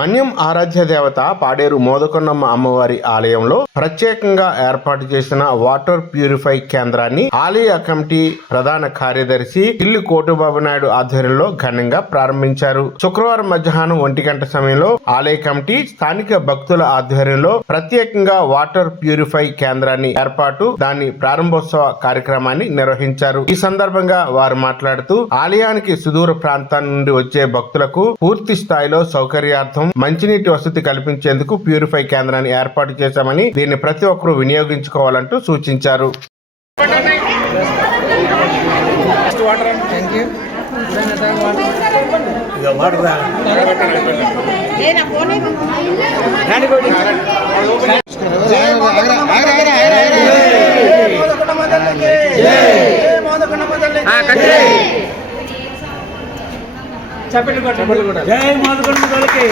మన్యం ఆరాధ్య దేవత పాడేరు మోదకొండమ్మ అమ్మవారి ఆలయంలో ప్రత్యేకంగా ఏర్పాటు చేసిన వాటర్ ప్యూరిఫై కేంద్రాన్ని ఆలయ కమిటీ ప్రధాన కార్యదర్శి ఇల్లు కోటుబాబు నాయుడు ఆధ్వర్యంలో ఘనంగా ప్రారంభించారు. శుక్రవారం మధ్యాహ్నం 1 గంట సమయంలో ఆలయ కమిటీ స్థానిక భక్తుల ఆధ్వర్యంలో ప్రత్యేకంగా వాటర్ ప్యూరిఫై కేంద్రాన్ని ఏర్పాటు దాని ప్రారంభోత్సవ కార్యక్రమాన్ని నిర్వహించారు. ఈ సందర్భంగా వారు మాట్లాడుతూ ఆలయానికి సుదూర ప్రాంతాల నుండి వచ్చే భక్తులకు పూర్తి స్థాయిలో సౌకర్యార్థం మంచినీటి వసతి కల్పించేందుకు ప్యూరిఫై కేంద్రాన్ని ఏర్పాటు చేశామని దీన్ని ప్రతి ఒక్కరూ వినియోగించుకోవాలంటూ సూచించారు. జై మోదకొండకి.